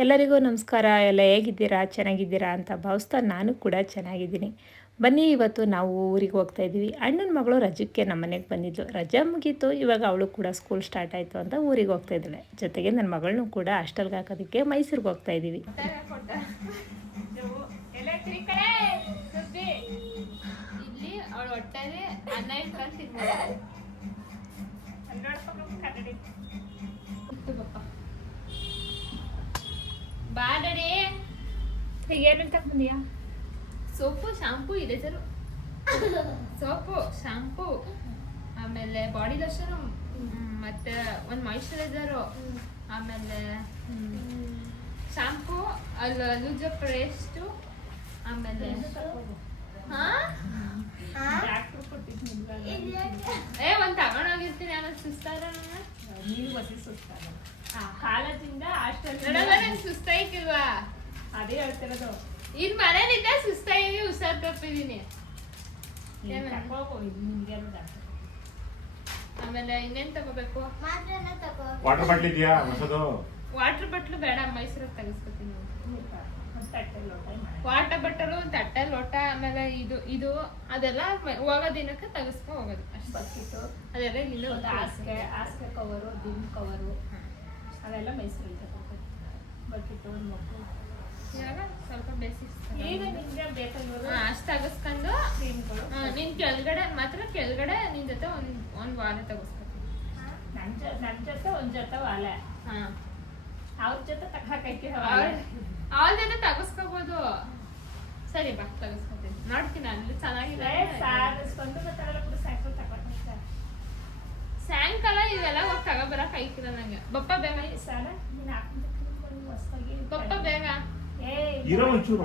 ಎಲ್ಲರಿಗೂ ನಮಸ್ಕಾರ. ಎಲ್ಲ ಹೇಗಿದ್ದೀರಾ? ಚೆನ್ನಾಗಿದ್ದೀರಾ ಅಂತ ಭಾವಿಸ್ತಾ ನಾನು ಕೂಡ ಚೆನ್ನಾಗಿದ್ದೀನಿ. ಬನ್ನಿ, ಇವತ್ತು ನಾವು ಊರಿಗೆ ಹೋಗ್ತಾ ಇದ್ದೀವಿ. ಅಣ್ಣನ ಮಗಳು ರಜಕ್ಕೆ ನಮ್ಮ ಮನೆಗೆ ಬಂದಿದ್ಲು. ರಜೆ ಮುಗೀತು, ಇವಾಗ ಅವಳು ಕೂಡ ಸ್ಕೂಲ್ ಸ್ಟಾರ್ಟ್ ಆಯಿತು ಅಂತ ಊರಿಗೆ ಹೋಗ್ತಾ ಇದ್ದಾಳೆ. ಜೊತೆಗೆ ನನ್ನ ಮಗಳನ್ನೂ ಕೂಡ ಹಾಸ್ಟೆಲ್ಗೆ ಹಾಕೋದಕ್ಕೆ ಮೈಸೂರಿಗೆ ಹೋಗ್ತಾ ಇದ್ದೀವಿ. ಬಾಡಡಿ ಏನು ತಗೊಂಡಿಯಾ? ಸೋಪು ಶಾಂಪೂ ಇದೆ ಸರ್. ಸೋಪು ಶಾಂಪೂ ಆಮೇಲೆ ಬಾಡಿ ಲೋಷನ್ ಮತ್ತೆ ಒಂದು ಮಾಯಿಶ್ಚರೈಸರು ಆಮೇಲೆ ಶಾಂಪೂ ಲೂಜ ಪೇಸ್ಟು ಆಮೇಲೆ ಒಂದು ತಗೊಂಡೋಗಿರ್ತೀನಿ. ಆಮೇಲೆ ಸುಸ್ತಾರ ನೀವು ಬಸಿ ಸುಸ್ತಾರ ಕಾಲೇಜಿಂದ ಹಾಸ್ಟೆಲ್ ನಂಗೆ ಸುಸ್ತಾಯ್ತಿಲ್ವಾ? ಅದೇ ಹೇಳ್ತಿರೋದು. ಇನ್ ಮನೇಲಿದ್ದ ಸುಸ್ತಾಗಿ ಹುಷಾರ್ ತಪ್ಪಿದೀನಿ. ಆಮೇಲೆ ಇನ್ನೇನ್ ತಗೋಬೇಕು? ವಾಟರ್ ಬಾಟ್ಲ್ ಇದೆಯಾ ಹೊಸದು? ವಾಟರ್ ಬಾಟ್ಲು ಬೇಡ, ಮೈಸೂರಿಗೆ ತೆಗಿಸ್ಕೊತೀನಿ. ವಾಟರ್ ಬಾಟಲು, ತಟ್ಟೆ, ಲೋಟ, ಆಮೇಲೆ ಇದು ಇದು ಅದೆಲ್ಲ ಹೋಗೋ ದಿನಕ್ಕೆ ತೆಗಿಸ್ಕೊ ಹೋಗೋದು ಅಷ್ಟು. ಬಕೆಟು ಅದೆಲ್ಲ ಇಲ್ಲಿಂದ ಒಂದು ಹಾಸಿಗೆ ಕವರು, ದಿನ ಕವರು ಅವೆಲ್ಲ ಮೈಸೂರಿಗೆ ತಗೋಬೇಕು. ಬಕೆಟು, ಒಂದು ಮಕ್ಕಳು ಇವಾಗ ಸ್ವಲ್ಪ ಬೇಸಿಕ್ಸ್ ಈಗ ನಿಮ್ಗೆ ಬೇಕಾಗಿರೋದು ಅಷ್ಟು ತೆಗಿಸ್ಕೊಂಡು ಕ್ರೀಮ್ಗಳು. ನಿನ್ ಕೆಳಗಡೆ ಕೆಳಗಡೆ ನಿನ್ ಜೊತೆ ಒಂದ್ ವಾರ ತೆಗಿಸ್ಕೊತೀನಿ. ನನ್ನ ಜೊತೆ ಒಂದು ಜೊತೆ ವಾಲೆ ಅವ್ರ ಜೊತೆ ತಗೋಕೈತಿ. ಅವಳದೇನೆ ತೆಗಿಸ್ಕೋಬಹುದು. ಸರಿ ಬಾ, ತೆಗಿಸ್ಕೊತೀನಿ. ನೋಡ್ತೀನಿ ಅಲ್ಲಿ ಚೆನ್ನಾಗಿದೆ. ಸಾಗಿಸ್ಕೊಂಡು ಮತ್ತೆ ಕೂಡ ಸಾಯಂಕಾಲ ತಗೊಂಡು ಸಾಯಂಕಾಲ ಇವೆಲ್ಲ ಹೋಗಿ ತಗೋಬರಕ್ ಐತಿಲ್ಲ ನಂಗೆ. ಬಪ್ಪ ಬೇಗ ಸಾಲ ನೀನು ಹಾಕೊಂಡು ಹೊಸದಾಗಿ ಬಪ್ಪ ಬೇಗ. ಇರೋ ಒಂಚೂರು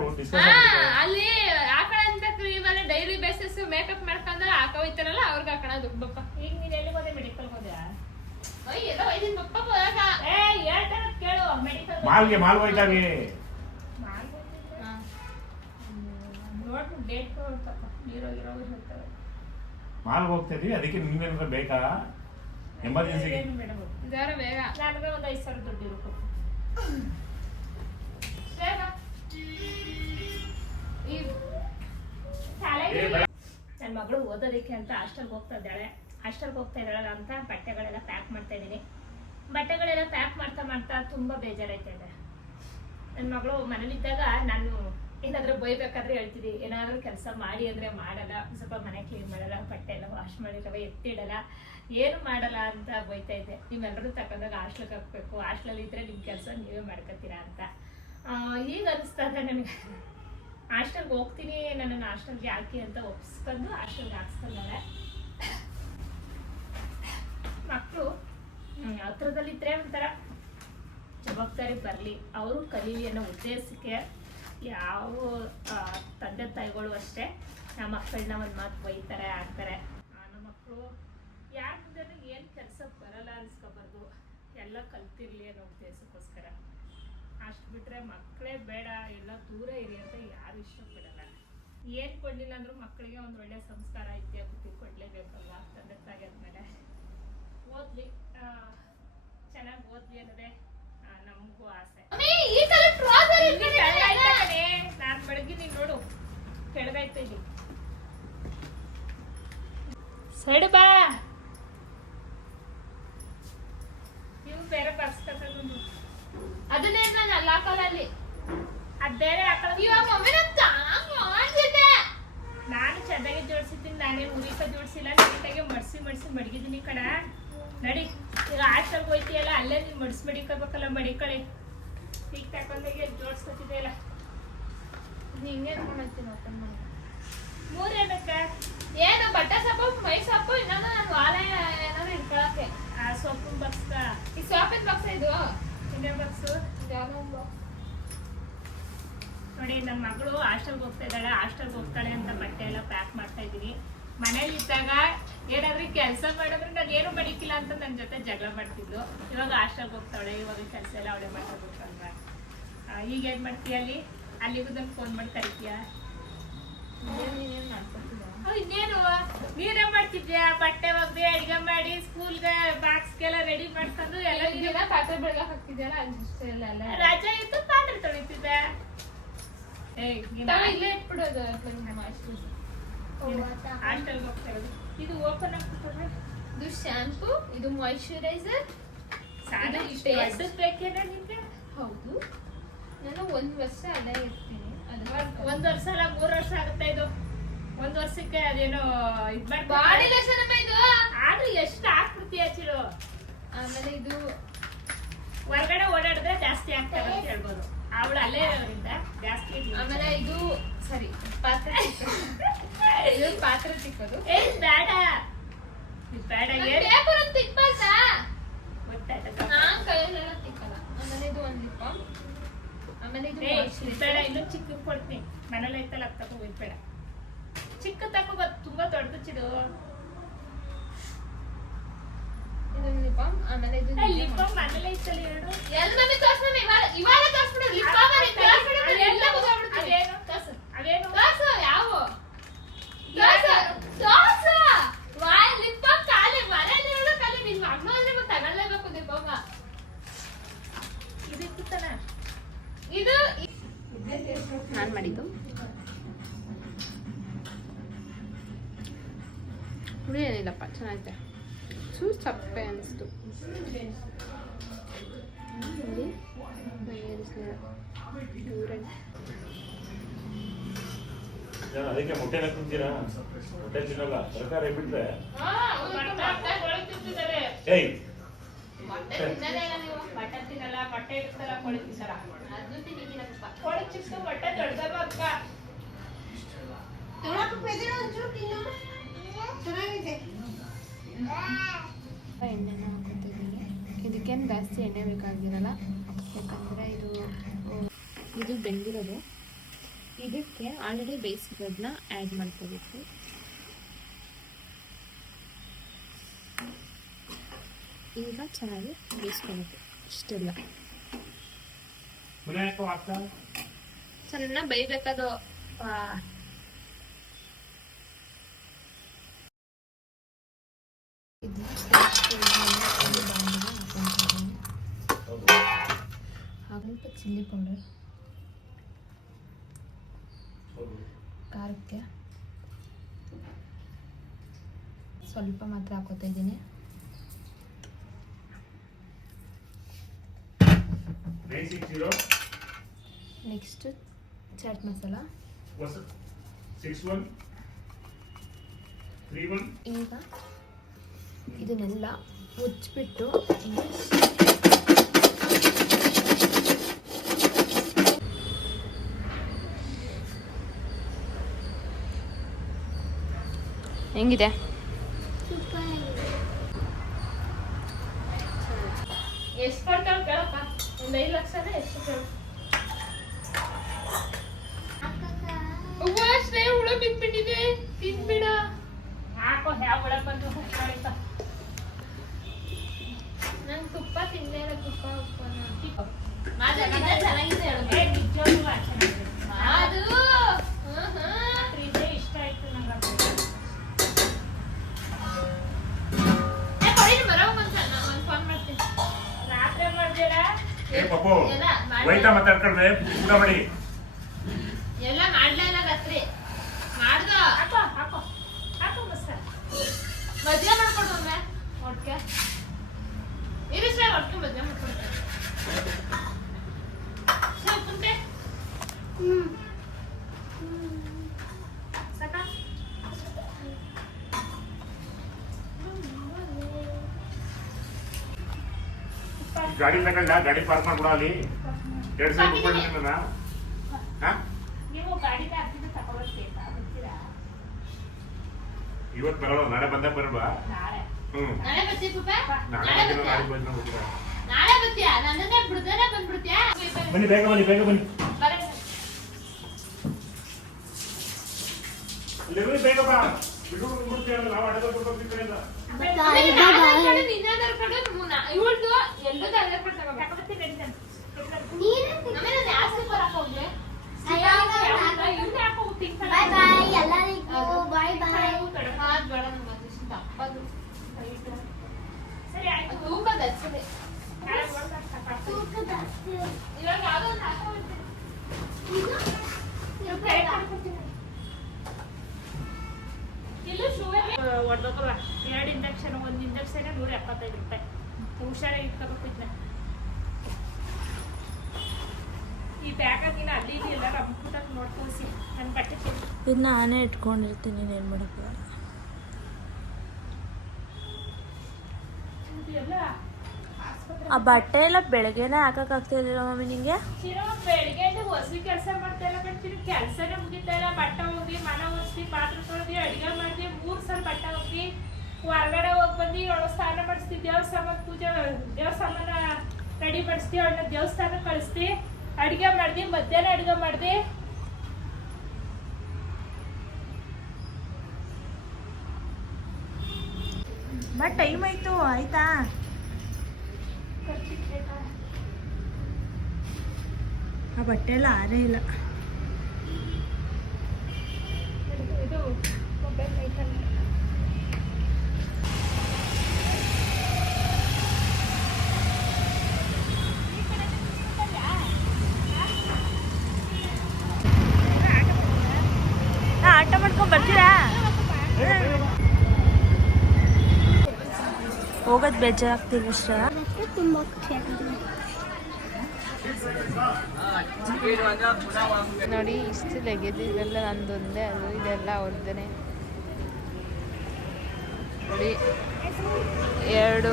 ಅಲ್ಲಿ ಹಾಕೋಂತ ಕ್ರೀಮ್ ಅಲ್ಲಿ ಡೈಲಿ ಬೇಸಿಸ್ ಮೇಕಪ್ ಮಾಡ್ಕೊಂಡ್ರೆ ಹಾಕೋಯ್ತಾರಲ್ಲ ಅವ್ರಿಗೆ ಹಾಕೋಣ ಬಪ್ಪ. ಈಗ ನೀನ್ ಎಲ್ಲಿ ಹೋದೆ? ಮೆಡಿಕಲ್ ಹೋದೆ? ಎಲ್ಲ ಒಯ್ದಿನ ಬಪ್ಪ ಹೋದಾಗ ಹೇಳ್ತಾರ ಕೇಳು. ಮೆಡಿಕಲ್ ಮಾಲ್ ಹೋಯ್ತಾವೆ. ನೋಡ್ ಡೇಟ್ ತಪ್ಪ ನೀರೋಗಿರೋ ಹೇಳ್ತಾರೆ. ಮಾಲ್ ಹೋಗ್ತಾ ಇದೀವಿ, ಅದಕ್ಕೆ ನಿಮ್ಗೇನಾದ್ರು ಬೇಕಾ? ಎಮರ್ಜೆನ್ಸಿಗೆ ಮೇಡಮ್ ಜರ ಬೇಗ. ನನಗೆ ಒಂದು 5,000 ದುಡ್ಡು ಇರಬೇಕು. ನನ್ನ ಮಗಳು ಓದೋದಕ್ಕೆ ಅಂತ ಹಾಸ್ಟೆಲ್ಗೆ ಹೋಗ್ತಾ ಇದ್ದಾಳೆ ಅಂತ ಬಟ್ಟೆಗಳೆಲ್ಲ ಪ್ಯಾಕ್ ಮಾಡ್ತಾ ಇದ್ದೀನಿ. ಬಟ್ಟೆಗಳೆಲ್ಲ ಪ್ಯಾಕ್ ಮಾಡ್ತಾ ತುಂಬ ಬೇಜಾರಾಯ್ತಾ. ನನ್ನ ಮಗಳು ಮನೇಲಿದ್ದಾಗ ನಾನು ಏನಾದರೂ ಬೈಬೇಕಾದ್ರೆ ಹೇಳ್ತಿದ್ದಿ, ಏನಾದರೂ ಕೆಲಸ ಮಾಡಿ ಅಂದರೆ ಮಾಡಲ್ಲ, ಸ್ವಲ್ಪ ಮನೆ ಕ್ಲೀನ್ ಮಾಡಲ್ಲ, ಬಟ್ಟೆ ಎಲ್ಲ ವಾಶ್ ಮಾಡಿರವೆ ಎತ್ತಿಡಲ್ಲ, ಏನು ಮಾಡಲ್ಲ ಅಂತ ಬೈತಾ ಇದ್ದೆ. ನೀವೆಲ್ಲರೂ ತಗೊಂಡಾಗ ಹಾಸ್ಟೆಲ್ಗೆ ಹಾಕಬೇಕು, ಹಾಸ್ಟೆಲಲ್ಲಿ ಇದ್ದರೆ ನಿಮ್ಮ ಕೆಲಸ ನೀವೇ ಮಾಡ್ಕೊತೀರಾ ಅಂತ. ಈಗ ಅನಿಸ್ತಾ ಇದೆ ನನಗೆ. ಹಾಸ್ಟೆಲ್ಗೆ ಹೋಗ್ತೀನಿ, ನನ್ನನ್ನು ಹಾಸ್ಟೆಲ್ಗೆ ಹಾಕಿ ಅಂತ ಒಪ್ಸ್ಕೊಂಡು ಹಾಸ್ಟೆಲ್ಗೆ ಹಾಕ್ಸ್ಕೊಂಡಾಳೆ. ಮಕ್ಕಳು ಹತ್ರದಲ್ಲಿದ್ದರೆ ಒಂಥರ ಜವಾಬ್ದಾರಿ ಬರಲಿ, ಅವರು ಕಲೀಲಿ ಅನ್ನೋ ಉದ್ದೇಶಕ್ಕೆ ಯಾವ ತಂದೆ ತಾಯಿಗಳು ಅಷ್ಟೇ ನಮ್ಮ ಮಕ್ಕಳನ್ನ ಒಂದು ಮಾತು ಬೈತಾರೆ, ಆಡ್ತಾರೆ. ನಮ್ಮ ಮಕ್ಕಳು ಯಾರ ಮುಂದೆ ಏನು ಕೆಲಸ ಬರಲ್ಲ ಅನ್ಸ್ಕೋಬಾರ್ದು, ಎಲ್ಲ ಕಲ್ತಿರ್ಲಿ ಅನ್ನೋ ಉದ್ದೇಶಕ್ಕೋಸ್ಕರ. ಅಷ್ಟು ಬಿಟ್ಟರೆ ಮಕ್ಕಳೇ ಬೇಡ, ಎಲ್ಲ ದೂರ ಇರಿ ಅಂತ ಯಾರು ಇಷ್ಟಪಡಲ್ಲ. ಏನು ಕೊಡಲಿಲ್ಲ ಅಂದರೂ ಮಕ್ಕಳಿಗೆ ಒಂದು ಒಳ್ಳೆಯ ಸಂಸ್ಕಾರ ಐತೆ, ಬುದ್ಧಿ ಕೊಡಲೇಬೇಕಲ್ವ ತಂದೆ ತಾಯಿ ಆದಮೇಲೆ. ಓದಲಿ, ಚೆನ್ನಾಗಿ ಓದಲಿ ಅನ್ನೋದೇ ನಮಗೂ ಆಸೆ. ನಾನು ಬೆಳಗ್ಗೆ ನೀನು ನೋಡು ಕೆಳಗಾಯ್ತಾ ಇಲ್ಲಿ ಸೈಡ್ ಬಾ. ನೀವು ಬೇರೆ ಬರ್ಸ್ಕೊತಂದು ಅದನ್ನೇ ನಾನು ಅಲ್ಲಿ ಹಾಕೋಲ್ಲಿ ಅದು ಬೇರೆ ಹಾಕೊಳ್ಳೋದು. ಇವಾಗ ಮಮ್ಮಿ ನಾನು ಚೆನ್ನಾಗಿ ಜೋಡಿಸಿದ್ದೀನಿ, ನಾನೇ ಉರಿಕ ಜೋಡಿಸಿಲ್ಲ, ನೀಟಾಗಿ ಮಡಿಸಿ ಮಡಗಿದ್ದೀನಿ ಕಣ. ನಡಿ, ಈಗ ಹಾಸ್ಟೆಲ್ಗೆ ಹೋಯ್ತೀಯಲ್ಲ, ಅಲ್ಲೇ ನೀನು ಮಡಿಕೋಬೇಕಲ್ಲ, ಮಡಿಕಳಿ. ಈಗ ತಕೊಂಡಾಗೆ ಜೋಡಿಸ್ಕೊತಿದೆಯಲ್ಲ, ಹಿಂಗೆ ಮಾಡ್ತೀನಿ. ಓಪನ್ ಮಾಡಿ ಮೂರೇನಕ್ಕ ಏನು ಬಟ್ಟೆ ಸೊಪ್ಪು, ಮೈ ಸೊಪ್ಪು, ಇನ್ನೊಂದು ನಾನು ವಾಲೆ ಏನಾದ್ರು ಇಟ್ಕೊಳಕ್ಕೆ. ಆ ಸೊಪ್ಪಿನ ಬಾಕ್ಸ್, ಈ ಸೋಪಿನ ಬಾಕ್ಸ್ ಇದು ಇನ್ನೇ ಬಾಕ್ಸು. ಯಾವ್ದೊಂದು ನೋಡಿ, ನನ್ನ ಮಗಳು ಹಾಸ್ಟೆಲ್ಗೆ ಹೋಗ್ತಾಳೆ ಅಂತ ಬಟ್ಟೆ ಎಲ್ಲ ಪ್ಯಾಕ್ ಮಾಡ್ತಾ ಇದ್ದೀನಿ. ಮನೇಲಿದ್ದಾಗ ಏನಾದ್ರೂ ಕೆಲಸ ಮಾಡಿದ್ರೆ ನಾನು ಏನು ಮಡಿಕಿಲ್ಲ ಅಂತ ನನ್ನ ಜೊತೆ ಜಗಳ ಮಾಡ್ತಿದ್ಲು. ಇವಾಗ ಹಾಸ್ಟೆಲ್ಗೆ ಹೋಗ್ತಾಳೆ, ಇವಾಗ ಕೆಲಸ ಎಲ್ಲ ಅವಳೇ ಮಾಡ್ಕೋಬೇಕಲ್ವಾ. ಈಗ ಏನು ಮಾಡ್ತೀಯ? ಅಲ್ಲಿಗೂ ನಾನು ಫೋನ್ ಮಾಡಿ ಕರಿತೀಯ? ನೀನೇನು ಮಾಡ್ಕೊತೀಯ? ಇನ್ನೇನು ನೀರೇ ಮಾಡ್ತಿದ್ಯಾ, ಬಟ್ಟೆ ಒಗ್ದೆ, ಅಡಿಗೆ ಮಾಡಿ ಸ್ಕೂಲ್ಗೆ ಬಾಕ್ಸ್ಗೆಲ್ಲ ರೆಡಿ ಮಾಡ್ಕೊಂಡು ಎಲ್ಲ ದಿನ ಪಾತ್ರೆ ಬೆಳಗಾಕ್ ಹಾಕ್ತಿದ್ಯಲ್ಲ ಅಷ್ಟೇ ಎಲ್ಲ ರಜೆ ಇತ್ತು ಪಾತ್ರೆ ತೊಳಿತಿದ್ದೆ. ಇಲ್ಲೇ ಇಟ್ಬಿಡೋದು ಹಾಸ್ಟೆಲ್ಗೆ ಹೋಗ್ತಾ ಇರೋದು. ಇದು ಓಪನ್ ಆಗ್ತದೆ. ಇದು ಶಾಂಪೂ, ಇದು ಮಾಯಿಶ್ಚರೈಸರ್. ಸಾಲ ಇದು ಇಷ್ಟು paste. ದೊಡ್ಡದು ಬೇಕೇನೋ ನಿಂಗೆ? ಹೌದು, ನಾನು 1 ವರ್ಷ ಅಲ್ಲೇ ಇರ್ತೀನಿ. ಒಂದ್ ವರ್ಷ ಅಲ್ಲ 3 ವರ್ಷ ಆಗುತ್ತೆ ಇದು. 1 ವರ್ಷಕ್ಕೆ ಅದೇನೋ ಇದ್ ಬಾಡಿ ಮಾಡಿ ಲೋಷನ್ ಅಮ್ಮ ಇದು. ಆದ್ರೂ ಎಷ್ಟು ಹಾಕ್ಬಿಡ್ತೀಯ ಚಿರು. ಆಮೇಲೆ ಇದು ಹೊರಗಡೆ ಓಡಾಡಿದ್ರೆ ಜಾಸ್ತಿ ಆಗ್ತಾರೆ ಅಂತ ಹೇಳ್ಬೋದು. ಅವಳು ಅಲ್ಲೇ ಇರೋದ್ರಿಂದ ಜಾಸ್ತಿ ಇರ್ಲಿಲ್ಲ. ಆಮೇಲೆ ಇದು ಸರಿ ಪಾತ್ರೆ ತಿಕ್ಕೋದು. ಇದು ಪಾತ್ರೆ ತಿಕ್ಕೋದು. ಏನ್ ಬೇಡ, ಇದು ಬೇಡ ಏನ್ ಪೇಪರ್ ಅಂತ ತಿಕ್ಬಾರ್ದಾ? ಗೊತ್ತಾಯ್ತಾ? ನಾನ್ ಕೈಯಲ್ಲೆಲ್ಲ ತಿಕ್ಕಲ್ಲ. ಆಮೇಲೆ ಇದು ಒಂದು ಲಿಪ್ ಬಾಮ್. ಆಮೇಲೆ ಇದು ಏ, moisturizer. ಇದ್ ಬೇಡ, ಇನ್ನೂ ಚಿಕ್ಕ ಕೊಡ್ತೀನಿ. ಮನೇಲಿ ಐತಲ್ಲ ಅದ್ ತಗೋ, ಇದ್ ಬೇಡ. ಚಿಕ್ಕ ತಗೋ, ತುಂಬಾ ದೊಡ್ಡದು ಚಿಡು. ಇದೊಂದು ಲಿಪ್ ಬಾಮ್. ಆಮೇಲೆ ಇದು ಲಿಪ್ ಬಾಮ್ ಮನೇಲೆ ಐತಲ್ಲ ಎರಡು. ಎಲ್ಲ ಮಮ್ಮಿ ತೋರ್ಸು ಮಮ್ಮಿ, ಇವಾಗ ತೋರ್ಸ್ಬಿಡು. ಲಿಪ್ ಬಾಮ್ ಅಲ್ಲಿ ತೋರ್ಸ್ಬಿಡು, ಎಲ್ಲ ಮುಗ್ದೋಗ್ಬಿಡ್ತೀನಿ. ಅದೇನು? ತೋರ್ಸು. ಅವೇನು? ತೋರ್ಸು, ಯಾವ ತೋರ್ಸು, ತೋರ್ಸು. ವಾಯ್ ಲಿಪ್ ಬಾಮ್ ಖಾಲಿ ಮನೇಲಿರೋದು ಖಾಲಿ. ನಿನ್ ಮಗಳು ಅಂದ್ರೆ ಮತ್ತೆ ತಗೊಳ್ಳೇಬೇಕು ಲಿಪ್ ಬಾಮ್. ಇದಿಕ್ಕುತ್ತಾನ? ಇದು ನಾನ್ ಮಾಡಿದ್ದು ಹುಳಿ ಏನಿಲ್ಲಪ್ಪ, ಚೆನ್ನಾಗಿದೆ. ಚೂರು ಸಪ್ಪೆ ಅನಿಸ್ತು. ಅದಕ್ಕೆ ಮೊಟ್ಟೆನ ತಿಂತೀರಾ? ಮೊಟ್ಟೆ ತಿನ್ನಲ್ಲ, ತರಕಾರಿ ಬಿಟ್ರೆ ಏಯ್ ಮಟನ್ ತಿನ್ನಲ್ಲ, ಮೊಟ್ಟೆ ಇಡ್ತಾರ, ಕೋಳಿ ತಿನ್ನಲ್ಲ. ಕೋಳಿ ಚಿಕ್ಕ ಮೊಟ್ಟೆ ದೊಡ್ಡದವ ಅಕ್ಕ. ಎಣ್ಣೆನ ಹಾಕೋತಿದ್ದೀನಿ. ಇದಕ್ಕೇನು ಜಾಸ್ತಿ ಎಣ್ಣೆ ಬೇಕಾಗಿರಲ್ಲ, ಯಾಕಂದರೆ ಇದು ಬೆಂದಿರೋದು. ಇದಕ್ಕೆ ಆಲ್ರೆಡಿ ಬೇಯಿಸಿರೋದನ್ನ ಆ್ಯಡ್ ಮಾಡ್ಕೋಬೇಕು. ಈಗ ಚೆನ್ನಾಗಿ ಬೇಯಿಸ್ಕೋಬೇಕು. ಇಷ್ಟೆಲ್ಲ ಚೆನ್ನಾಗಿ ಬೇಯಬೇಕದು. ಇದು ಸ್ವಲ್ಪ ಚಿಲ್ಲಿ ಪೌಡರ್, ಖಾರಕ್ಕೆ ಸ್ವಲ್ಪ ಮಾತ್ರ ಹಾಕೋತಾ ಇದ್ದೀನಿ. ನೆಕ್ಸ್ಟ್ ಚಾಟ್ ಮಸಾಲ. ಈಗ ಇದನ್ನೆಲ್ಲ ಮುಚ್ಚಿಬಿಟ್ಟು ಹೆಂಗಿದೆ? ಎಷ್ಟು ಕೊಡ್ತಾವ್ ಕೇಳಪ್ಪ? 5 ಲಕ್ಷನೇ ಎಷ್ಟು ಕೇಳು? ಅಷ್ಟೇ ಹುಳ ಬಿದ್ಬಿಟ್ಟಿದೆ, ತಿನ್ಬಿಡ. ಹಾಕೋ, ಯಾವ ಹುಳ ಬಂದು ಮಾಡಿಕ. ನಾನು ತುಪ್ಪ ತಿಂದೇ ಇಲ್ಲ, ತುಪ್ಪ ಉಪ್ಪನ ಚೆನ್ನಾಗಿದೆ ಹೇಳು. ನಿಜವಾಗ್ಲೂ ಚೆನ್ನಾಗಿದೆ. ಅದು ಇದೇ ಇಷ್ಟ ಆಯ್ತು ನಂಗೆ. ನಾನು ಫೋನ್ ಮಾಡ್ತೀನಿ. ರಾತ್ರಿ ಮಾಡ್ತೀರಾ? ಏ ಪಪ್ಪು ವೈತಾ ಮಾತಾಡ್ಕೊಂಡ್ರೆ ಊಟ ಮಾಡಿ. ಎಲ್ಲ ಮಾಡ್ಲಿಲ್ಲ ರಾತ್ರಿ ಮಾಡ್ದ. ಹಾಕೋ ಹಾಕೋ ಹಾಕೋ ಮಸ್ತ. ಮದ್ವೆ ಮಾಡ್ಕೊಡು ಒಮ್ಮೆ ಒಟ್ಟಿಗೆ ಇರಿಸ್ರೆ ಒಟ್ಟಿಗೆ ಮದ್ವೆ ಮಾಡ್ಕೊಡ್ತಾರೆ. ಕುಂತೆ ಸಾಕ? ಗಾಡಿ ತಗೊಂಡ ಗಾಡಿ ಪಾರ್ಕ್ ಮಾಡ್ಬಿಡ ಅಲ್ಲಿ. 2,000 ರೂಪಾಯಿ ನಿನ್ನ ನೀವು ಗಾಡಿನ ಅರ್ಜಿನ ತಗೊಳ್ತೀರಾ? ಬರ್ತೀರಾ? ಇವತ್ತು ಬರಲ್ಲ, ನಾಳೆ ಬಂದಾಗ ಬರಲ್ವಾ? ನಾಳೆ. ನಾಳೆ ಬರ್ತೀಯ ಪಾಪ? ನಾಳೆ ನಾಳೆ ಬಂದಿಲ್ಲ, ಬರ್ತೀಯ? ನಾಳೆ ಬಂದಿಲ್ಲ ಗೊತ್ತಿಲ್ಲ. ನಾಳೆ ಬರ್ತೀಯ? ನನ್ನನ್ನೇ ಬಿಡ್ದೇನೆ ಬಂದ್ಬಿಡ್ತೀಯಾ? ಬನ್ನಿ, ಬೇಗ ಬನ್ನಿ, ಬೇಗ ಬನ್ನಿ. ಬರ ಲೆವೆಲ್ ಬೇಗ ಬಾ. ಬಿಡು ಬಿಡ್ತೀಯಲ್ಲ, ನಾವು ಅಡಗ ಕೊಡ್ಬೇಕು ಈ ಕಡೆಯಿಂದ. ನಿನ್ನಾಧಾರ್ ಕಾರ್ಡ್ ಇವಳ್ದು ಎಲ್ಲದೂ ಆಧಾರ್ ಕಾರ್ಡ್ ತಗೋಬೇಕು. ತಗೊಳ್ತೀನಿ ನಡೀತಾನೆ. ಆಮೇಲೆ ನಾನು ಯಾವ ಸ್ಲಿಪ್ಪರ್ ಹಾಕೋಗ್ಲೆ? ಇವ್ನೇ ಹಾಕೋ ತಿಂತಾನೆ. ಬಾಯ್ ಬಾಯ್ ಎಲ್ಲರಿಗೂ ಬಾಯ್ ಬಾಯ್. ಹೊಡೆದೋಗಲ್ವ 2 ಇಂಜೆಕ್ಷನ್ 1 ಇಂಜೆಕ್ಷನ್ 175 ರೂಪಾಯಿ. ಹುಷಾರಾಗಿ ಇಟ್ಕೋಬೇಕು ಇದನ್ನ. ಈ ಬ್ಯಾಗಾಗಿನ ಅಲ್ಲಿ ಇಲ್ಲಿ ಎಲ್ಲ ರಂಪುಟಕ್ಕೆ ನೋಡ್ಕೋಸಿ ನನ್ನ ಬಟ್ಟೆ ಇದು ನಾನೇ ಇಟ್ಕೊಂಡಿರ್ತೀನಿ, ಏನು ಮಾಡಕ್ಕೆ ಎಲ್ಲ ಆ ಬಟ್ಟೆ ಎಲ್ಲ ಬೆಳಗ್ಗೆನೇ ಹಾಕಕ್ಕಾಗ್ತಿರ್ಲಿಲ್ಲ ಮಮ್ಮಿ ನಿಂಗೆ? ಬೆಳಿಗ್ಗೆ ಹೊಸಿ ಕೆಲಸ ಮಾಡ್ತಾ ಇಲ್ಲ ಕಣ್ತೀನಿ, ಕೆಲಸನೇ ಮುಗಿತಾ ಇಲ್ಲ. ಬಟ್ಟೆ ಹೋಗಿ ಮನೆ ಒರೆಸಿ ಪಾತ್ರೆ ತೊಳೆದಿ ಅಡಿಗೆ ಮಾಡಿದೆ 3 ಸಲ ಬಟ್ಟೆ ಹೋಗಿ ಹೊರಗಡೆ ಹೋಗಿ ಬಂದು ಅವಳು ಸ್ನಾನ ಮಾಡಿಸ್ತಿ, ದೇವ್ರ ಸಾಮಾನ ರೆಡಿ ಮಾಡಿಸ್ತಿ, ಅವಳನ್ನ ದೇವಸ್ಥಾನ ಕಳಿಸ್ತಿ, ಅಡಿಗೆ ಮಾಡ್ದಿ, ಮಧ್ಯಾಹ್ನ ಅಡಿಗೆ ಮಾಡ್ದಿ. ಟೈಮ್ ಆಯ್ತು, ಆಯ್ತಾ? ಆ ಬಟ್ಟೆ ಎಲ್ಲ ಆರೇ ಇಲ್ಲ. ಇದು ಮೊಬೈಲ್ ಐಟಮ್ ಆಟ ಮಾಡ್ಕೊಂಡ್ ಬರ್ತೀರಾ? ಹೋಗೋದು ಬೇಜಾರಾಗ್ತಿಲ್ಲ ಅಷ್ಟ. ತುಂಬಾ ಖುಷಿ ಆಗ್ತಿದೆ ನೋಡಿ. ಇಷ್ಟು ಲಗೇಜ್ ಇದೆಲ್ಲ ನಂದೊಂದೇ, ಅದು ಇದೆಲ್ಲ ಅವ್ರದ್ದೇ ನೋಡಿ. 2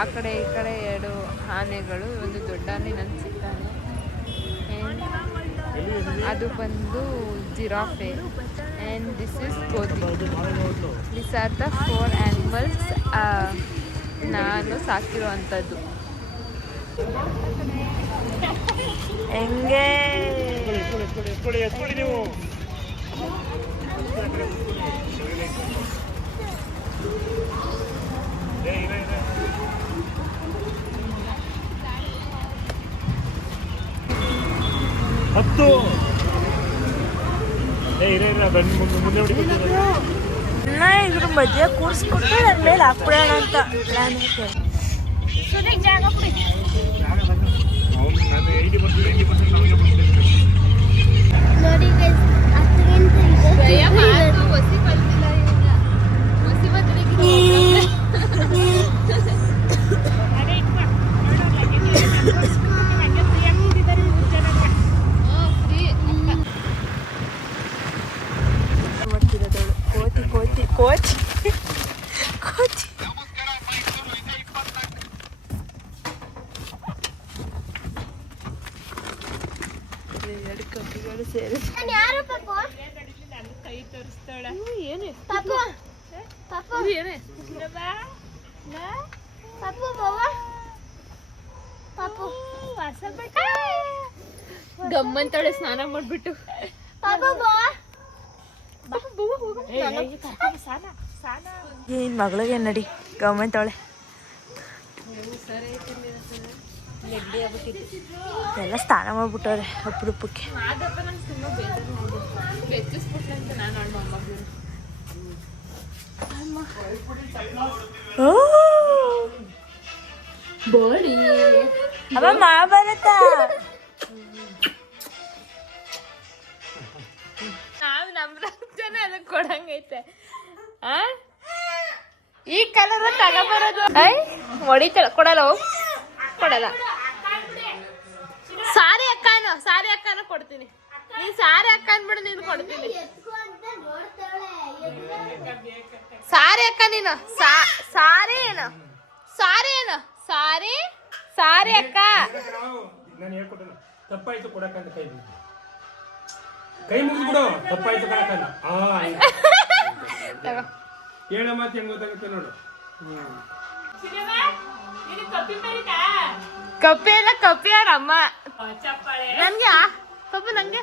ಆ ಕಡೆ ಈ ಕಡೆ 2 ಆನೆಗಳು, ಒಂದು ದೊಡ್ಡ ಆನೆ ನನ್ನ ಚಿಕ್ಕ ಆನೆ, ಅದು ಬಂದು ಜಿರಾಫೆ, ಆ್ಯಂಡ್ ದಿಸ್ ಇಸ್ ಕೋತಿ. ದಿಸ್ ಆರ್ ದ 4 ಆ್ಯನಿಮಲ್ಸ್ ನಾನು ಸಾಕಿರುವಂಥದ್ದು. ಹೆಂಗೆ ನೀವು 10 ಮುಂದೆ ಇದ್ರ ಮಧ್ಯೆ ಕೂರಿಸ್ಬಿಟ್ಟು ನನ್ನ ಮೇಲೆ ಹಾಕ್ಬಿಡೋಣ ಅಂತ ಪ್ಲಾನ್ ಐತೆ. ನೋಡಿ guys, 10ಗಿಂತ ಒಸಿ ಬರ್ತಿಲ್ಲ ಇವಾಗ. ಒಸಿ ಮಾಡ್ತಿರೋದವಳು ಕೋತಿ ಕೋತಿ ಕೋತಿ ಕೋತಿ. ಎರಡು ಕಪ್ಪಿಗಳು ಸೇರಿ ಯಾರು ಪಾಪು? ಕೈ ತೋರಿಸ್ತಾಳೆ. ಏನೇ ಪಾಪು ಪಾಪು ಏನೇ ಪಾಪು ಬಾವ ಪಾಪು ಹೊಸ ಬಟ್ಟೆ ಗಮ್ಮಂತಾಳೆ ಸ್ನಾನ ಮಾಡ್ಬಿಟ್ಟು. ಪಾಪು ಬಾವ ನಿನ್ನ ಮಗಳಿಗೆ ನಡಿ ಗೌರ್ಮೆಂಟ್ ಅವಳೆ ಎಲ್ಲ ಸ್ನಾನ ಮಾಡ್ಬಿಟ್ಟವ್ರೆ ಅಪರೂಪಕ್ಕೆ. ಅದಪ್ಪ ನಂಗೆ ತುಂಬ ಬೇಜಾರು ನೋಡು, ಬೆಚ್ಚಿಸ್ಬಿಟ್ಲಂತ ನಾನು ಅವಳ ಮೊಮ್ಮಗಳು. ಬೋಳಿ ಅಮ್ಮ ಮಹಾಭಾರತ ನಾವು ನಮ್ಮ ಜನ ಅದಕ್ಕೆ ಕೊಡಂಗೈತೆ. ಈ ಕಲರ್ ತಗೋಬರೋದು ಹೊಡಿತಾಳ, ಕೊಡಲ್ಲ ಹೋಗ್ ಕೊಡಲ್ಲ. ಸಾರಿ ಅಕ್ಕನು ಕೊಡ್ತೀನಿ. ನೀನ್ ಸಾರಿ ಅಕ್ಕ ಅನ್ಬಿಡು, ನೀನು ಕೊಡ್ತೀನಿ. ಸಾರಿ ಅಕ್ಕ ನೀನು ಸಾರಿ ಏನು ಸಾರಿ ಅಕ್ಕ. ನಾನು ಹೇಳ್ಕೊಟ್ಟೆ ತಪ್ಪಾಯ್ತು ಕೊಡಕ್ಕಂತ ಕೈ ಮುಗಿದ್ಬಿಡು, ತಪ್ಪಾಯ್ತು ಕೊಡಕ್ಕಂತ. ಹೇಳ ಮಾತು ಹೆಂಗ್ ಗೊತ್ತಾಗುತ್ತೆ ನೋಡು. ಕಪ್ಪಿ ಎಲ್ಲ ಕಪ್ಪಿ ಅವ್ರ ಅಮ್ಮ ಚಪ್ಪಾಳೆ ನನ್ಗೆ ಪಾಪ ನಂಗೆ